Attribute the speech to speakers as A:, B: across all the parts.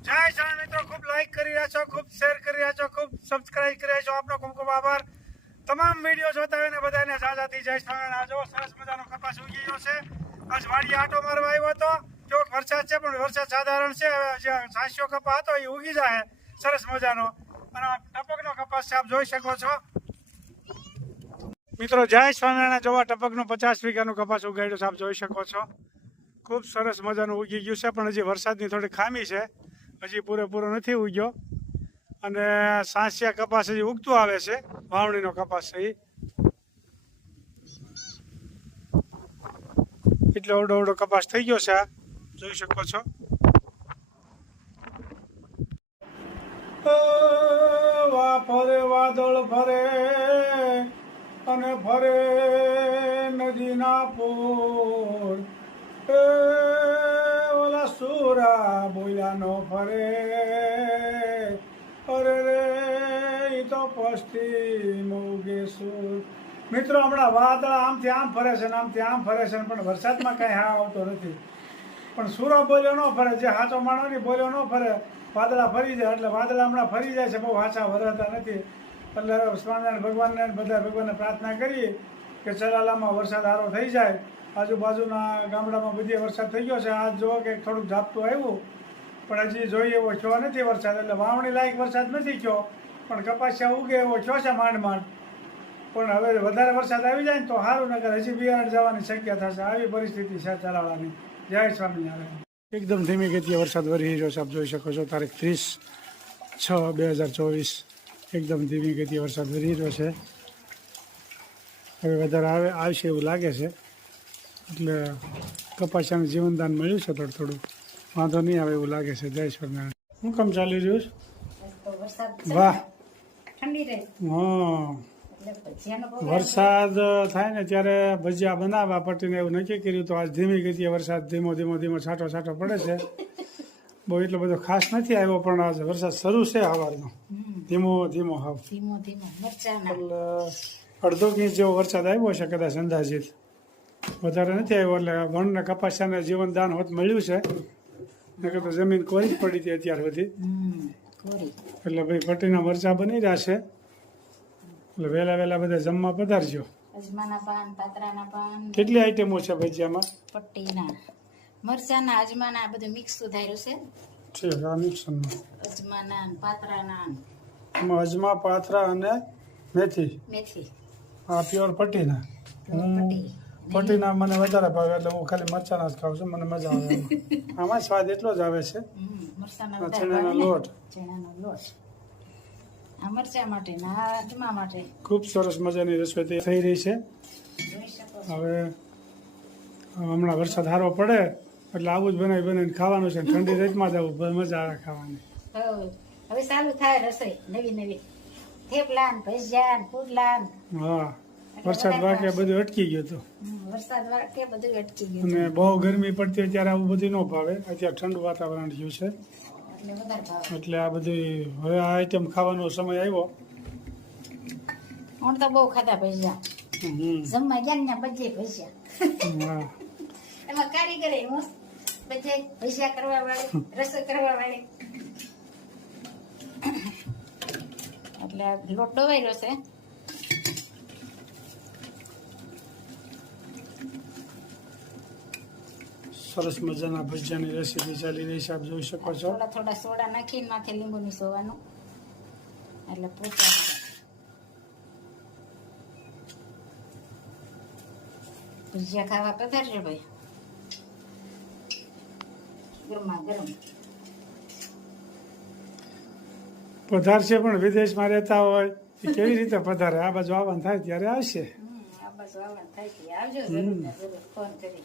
A: જય શ્રી મિત્રો, ખૂબ લાઈક કરી રહ્યા છો, ખૂબ શેર કરી રહ્યા છો, ખૂબ સબસ્ક્રાઇબ કરી રહ્યા છો. આપનો ખૂબ ખૂબ આભાર. તમામ વીડિયો જોતા હોય ને બધાને સાજાથી જય શ્રી આજો સરસ મજાનો કપાસ ઉગી ગયો છે. આજ વાડી આટો મારવા આવ્યો હતો. જો વરસાદ છે, પણ વરસાદ સાધારણ છે. જે સાસ્યો કપા હતો, એ ઉગી જાય. સરસ મજાનો. અને ટપકનો કપાસ છે, આપ જોઈ શકો છો. મિત્રો, જય સ્વામિનારાયણ જોવા ટપકનો પચાસ વીઘાનો કપાસ ઉગાડ્યો છે, આપ જોઈ શકો છો. ખૂબ સરસ મજાનું ઉગી ગયું છે, પણ હજી વરસાદની થોડી ખામી છે. હજી પૂરેપૂરો નથી ઉગ્યો. અને સાંસિયા કપાસ હજી ઉગતું આવે છે. વાવણીનો કપાસ છે એટલો એટલે ઓડો ઓડો કપાસ થઈ ગયો છે આ. જોઈ શકો છો. વા ફરે વાદળ ફરે અને ફરે નદીના પૂર. એ સુરા બોલ્યા નો ફરે. અરે રે, ઈ તો પસ્તી મોગેશ્વર મિત્રો હમણાં વાદળ આમથી આમ ફરે છે ને આમથી આમ ફરે છે ને પણ વરસાદમાં કાંઈ હા આવતો નથી. પણ સુરો બોલ્યો ન ફરે, જે હાચો માણો નહીં બોલ્યો ન ફરે. વાદળા ફરી જાય એટલે વાદળા હમણાં ફરી જાય છે, બહુ સાચા વરસતા નથી. એટલે સ્વામિનારાયણ ભગવાનને બધા ભગવાનને પ્રાર્થના કરીએ કે ચલાલામાં વરસાદ સારો થઈ જાય. આજુબાજુના ગામડામાં બધી વરસાદ થઈ ગયો છે. આજ જો કે થોડુંક ઝાપટું આવ્યું, પણ હજી જોઈએ એવો થયો નથી વરસાદ. એટલે વાવણી લાયક વરસાદ નથી થયો, પણ કપાસિયા ઉગે એવો થયો છે માંડ માંડ. પણ હવે વધારે વરસાદ આવી જાય ને તો સારું નગર હજી બિયારણ જવાની શક્યતા થશે આવી પરિસ્થિતિ છે ચલાવવાની જય સ્વામિનારાયણ. એકદમ ધીમી ગતિએ વરસાદ વરી રહ્યો છે. આપ જોઈ શકો છો, તારીખ ત્રીસ છ બે હજાર ચોવીસ. એકદમ ધીમી ગતિએ વરસાદ વરી રહ્યો છે. હવે વધારે આવે, આવશે એવું લાગે છે. એટલે કપાસિયાનું જીવનદાન મળ્યું છે થોડું થોડું. વાંધો નહીં આવે એવું લાગે છે. જય સ્વામિનારાયણ. શું કામ ચાલી રહ્યું છે? વાહ. હા. વરસાદ થાય ને ત્યારે ભજીયા બનાવવા પટીને એવું નક્કી કર્યું તો આજ ધીમી ગતિએ વરસાદ ધીમો ધીમો ધીમો છાંટો છાંટો પડે છે. બહુ એટલો બધો ખાસ નથી આવ્યો પણ આજે વરસાદ શરૂ છે સવારનો ધીમો ધીમો હાવ.
B: ધીમો ધીમો.
A: એટલે અડધો ઇંચ જેવો વરસાદ આવ્યો છે કદાચ અંદાજિત. વધારે નથી આવ્યો એટલે વણને કપાસિયાને જીવનદાન હોત મળ્યું છે. નકર તો જમીન કોરી જ પડી હતી અત્યાર સુધી. એટલે ભાઈ પટ્ટીના મરચાં બની રહ્યા છે. એટલે વહેલા વહેલા બધા જમવા પધારજો.
B: અજમાના પાન પાન.
A: કેટલી આઈટમો છે ભજીયામાં?
B: પટ્ટીના. મરચાના અજમાના બધું મિક્સ સુધાર્યું છે.
A: છે આ મિક્સરમાં
B: અજમાના. પાતરાના
A: અજમા પાથરા અને મેથી.
B: મેથી.
A: આ પ્યોર પટ્ટીના.
B: પટ્ટી.
A: પટ્ટીના મને વધારે ભાવે એટલે હું ખાલી મરચાના જ ખાઉં છું મને મજા આવે. આમાં સ્વાદ એટલો જ આવે છે. ચણાનો લોટ.
B: ચણાનો લોટ. મરચા માટે ને માટે.
A: ખૂબ સરસ મજાની રસોઈ થઈ રહી છે. હવે હમણાં વરસાદ સારો પડે એટલે આવું જ બનાવી બનાવીને ખાવાનું છે ઠંડી રેતમાં જવું બહુ મજા આવે ખાવાની.
B: હવે ચાલુ થાય રસોઈ નવી નવી. થેપલા ભજીયા પુડલા
A: હા. વરસાદ વાગે બધું અટકી ગયું હતું.
B: વરસાદ વાગે બધું અટકી ગયું
A: અને બહુ ગરમી પડતી ત્યારે આવું બધું ન ભાવે. અત્યારે ઠંડુ વાતાવરણ થયું છે.
B: એટલે
A: આ બધી હવે આ આઈટમ ખાવાનો સમય આવ્યો.
B: હું તો બહુ ખાધા ભજીયા. જમવા ગયા ને બજે ભજીયા એમાં કારીગર બજે ભજીયા કરવા વાળી રસોઈ કરવા વાળી એટલે લોટ લોટ રહ્યો છે.
A: સરસ મજાના ભજીયાની રેસીપી ચાલી રહી છે આપ જોઈ શકો છો.
B: થોડા થોડા સોડા નાખીને માથે લીંબુ સોવાનું. એટલે પોચા ભજીયા ખાવા પધારજો ભાઈ. ગરમા ગરમ.
A: પધારશે પણ વિદેશમાં રહેતા હોય એ કેવી રીતે પધારે? આ બાજુ આવવાનું થાય ત્યારે આવશે.
B: આ બાજુ આવવાનું થાય આવજો ફોન કરી.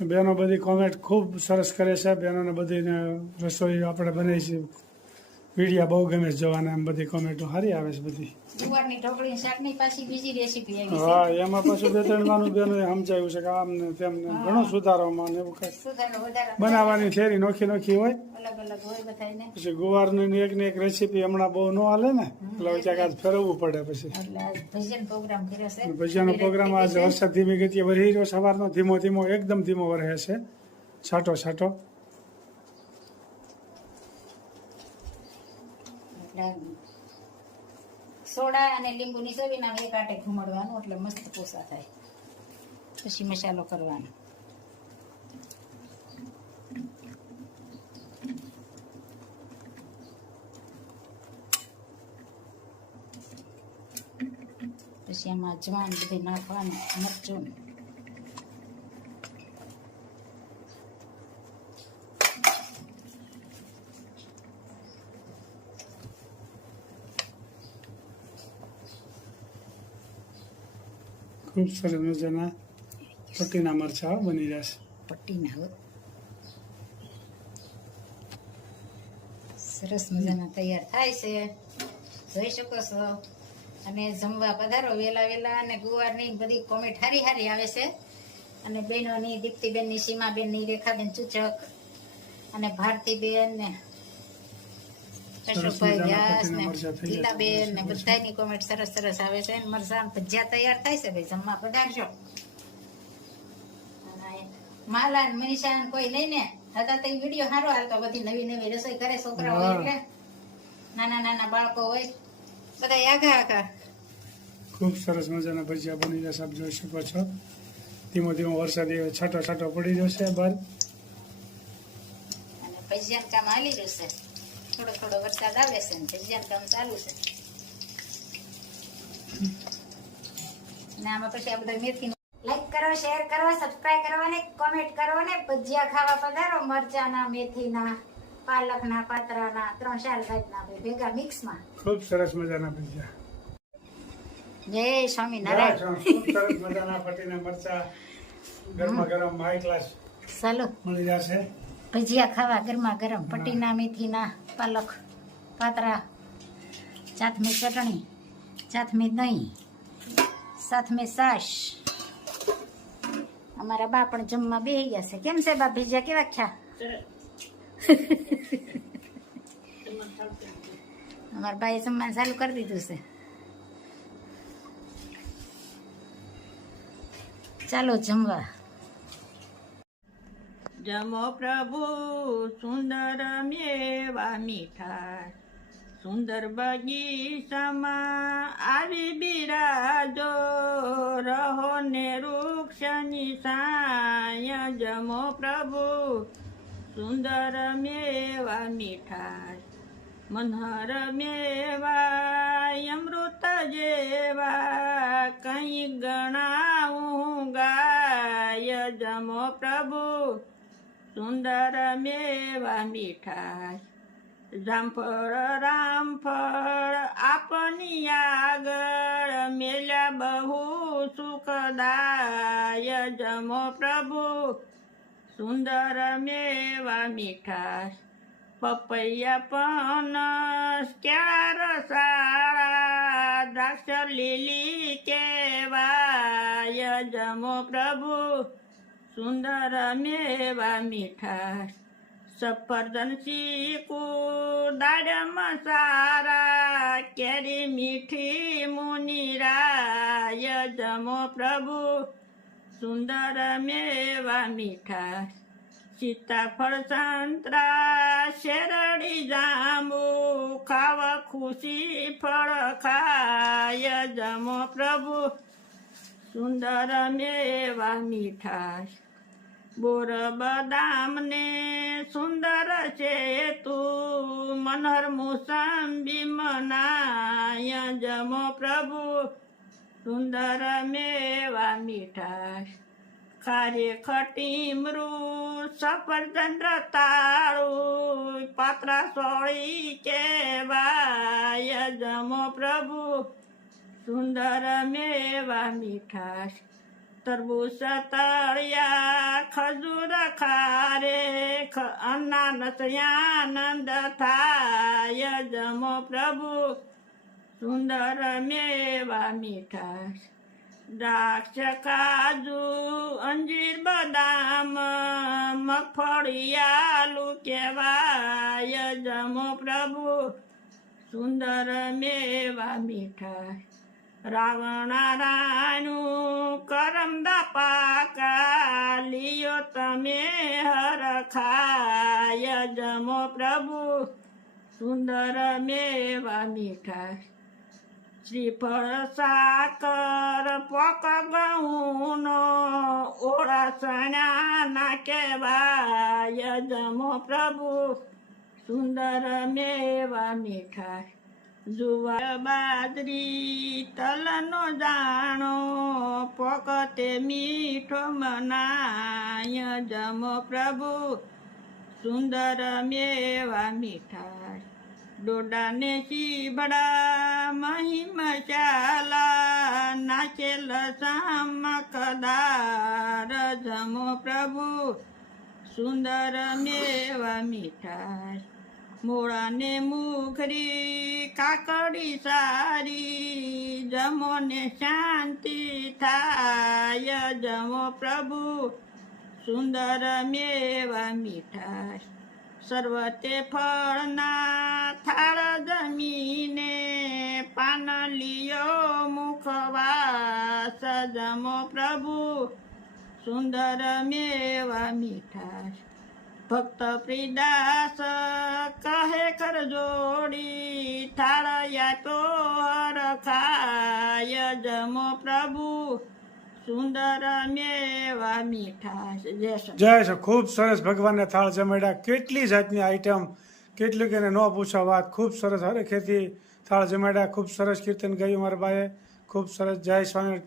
A: બહેનો બધી કોમેન્ટ ખૂબ સરસ કરે છે. બહેનોને બધીને રસોઈ આપણે બનાવી છે. વિડીયા બહુ ગમે છે જોવાના એમ બધી કોમેન્ટો સારી આવે છે બધી.
B: ગુવારની ઢોકળી શાકની પાછી બીજી રેસીપી આવી
A: હા એમાં પાછું બે ત્રણ વાનું બેનો સમજાયું છે કે આમ ને તેમ ઘણો સુધારોમાં ને એવું કઈ બનાવવાની થેરી નોખી નોખી હોય.
B: અલગ અલગ હોય બધાને
A: પછી ગુવારની એક ને એક રેસીપી હમણાં બહુ ન હાલે ને એટલે ક્યાંક આજ ફેરવવું પડે પછી.
B: ભજન પ્રોગ્રામ કર્યો છે.
A: ભજીયાનો પ્રોગ્રામ આજે વરસાદ ધીમી ગતિએ વરી રહ્યો સવારનો ધીમો ધીમો એકદમ ધીમો વરસે છે. છાંટો છાંટો.
B: સોડા અને લીંબુ નીચે એક આટે ઘુમાડવાનું એટલે મસ્ત પોસા થાય. પછી મસાલો કરવાનો. એમાં અજવાન બધી નાખવાની મરચું
A: ખૂબ સરસ મજાના પટ્ટીના મરચા બની જશે
B: પટ્ટીના સરસ મજાના તૈયાર થાય છે. જોઈ શકો છો. અને જમવા પધારો વેલા વેલા અને ગુવારની બધી કોમેન્ટ હારી હારી આવે છે. અને બહેનોની દીપ્તિબેનની સીમાબેનની રેખાબેન ચૂચક અને ભારતીબેન ને અશોકભાઈ વ્યાસ ને ગીતાબેન ને બધાની કોમેન્ટ સરસ સરસ આવે છે. અને ભજીયા તૈયાર થાય છે ભાઈ જમવા પધારજો. માલા ને મનીષા ને કોઈ લઈને હતા તો વીડિયો સારો હાલતો. બધી નવી નવી રસોઈ કરે છોકરા હોય એટલે. નાના નાના બાળકો હોય. બધા આઘા આઘા
A: ખૂબ સરસ મજાના ભજીયા બની જશે આપ જોઈ શકો છો. ધીમો ધીમો વરસાદ એ છાંટો છાંટો પડી જશે બહાર.
B: અને ભજીયાનું કામ હાલી જશે. થોડો થોડો વરસાદ આવે છે ને ભજીયાનું કામ ચાલુ છે. ને આમાં પછી આ બધા મેથી લાઈક કરો શેર કરો સબસ્ક્રાઇબ કરો ને કોમેન્ટ કરો ને ભજીયા ખાવા પધારો મરચાના મેથીના. પાલકના પાતરાના ત્રણ બે ભેગા મિક્સમાં.
A: ખૂબ સરસ મજાના ભજીયા.
B: જય સ્વામિનારાયણ
A: ખૂબ સરસ મજાના પટ્ટીના મરચાં. ગરમા ગરમ હાઈ ક્લાસ
B: ચાલો.
A: મળી જશે.
B: ભજીયા ખાવા ગરમા ગરમ પટીના મેથીના પાલક પાતરા ચાથમી ચટણી ચાથમી દહીં સાથમે સાસ અમારા બા પણ જમવા બેહી ગયા છે. કેમ છે બા ભજીયા? કેવા ખ્યા? અમારા ભાઈ સમાન ચાલુ કરી દીધું છે. ચાલો જમવા.
C: જમો પ્રભુ સુંદર મેવા મીઠા સુંદર બગીચામાં આવી બિરાજો. રહો ને વૃક્ષની સાય. જમો પ્રભુ સુંદર મેવા મીઠા મનહર મેવા અમૃત જેવા કઈ ગણાવું ગાય જમો પ્રભુ સુંદર મેવા મીઠાઈ જામફળ રામફળ આપની આગળ મેલ્યા બહુ સુખદાય જમો પ્રભુ સુંદર મેવા મીઠાઈ પપૈયા પણ ક્યાર સારા દ્રાક્ષ લીલી કેવાય જમો પ્રભુ સુંદર મેવા મીઠાશ સફરજન ચીકુ દાડમ સારા, કેરી મીઠી મુનિરાય. જમો પ્રભુ સુંદર મેવા મીઠા સીતાફળ સંતરા શેરડી જાંબુ ખાવા ખુશી ફળ ખાય જમો પ્રભુ સુંદર મેવા મીઠા બોર બદામ ને સુંદર છે તું મનહર મોસંબી મનાય જમો પ્રભુ સુંદર મેવા મીઠા ખારી ખટી મૃ સફરચંદ્ર તાળું પાત્રા સોળી કેવાય જમો પ્રભુ. સુંદર મેવા મીઠા તરબૂચ, તળિયા, ખજૂર, ખારે અન્ના આનંદ, થાય જમો પ્રભુ. સુંદર મેવા મીઠા દ્રાક્ષ કાજુ અંજીર બદામ મગફળિયાલુ કહેવાય જમો પ્રભુ સુંદર મેવા મીઠા રાવણા રાણું કરમદા પાકા લિયો તમે હરખાય જમો પ્રભુ સુંદર મેવા મીઠા શ્રીફળ સાકર પોક ગૌનો ઓળસણા ના કહેવાય જમો પ્રભુ. સુંદર મેવા મીઠા જુવા બાદરી તલનો જાણો પોકતે મીઠો મનાય જમો પ્રભુ. સુંદર મેવા મીઠા ડોડાને શીબડા મહી ચાલા, નાચેલ સામકદાર જમો પ્રભુ. સુંદર મેવા મીઠાઈ મોળાને મુખરી, કાકડી સારી. જમોને શાંતિ થાય જમો પ્રભુ. સુંદર મેવા મીઠા સર્વતે ફળના થાળ જમીને પાન લિયો મુખવાસ જમો પ્રભુ. સુંદર મેવા મીઠા ભક્ત પ્રિદાસ કહે, કર જોડી થાળયા તો ખાય જમો પ્રભુ. સુંદર
A: જય છે ખૂબ સરસ ભગવાનને થાળ જમાડ્યા. કેટલી જાતની આઈટમ કેટલીક એને ન પૂછો વાત. ખૂબ સરસ હરે ખેતી થાળ જમાડ્યા. ખૂબ સરસ કીર્તન ગાયું મારા બાએ ખૂબ સરસ. જય સ્વામી.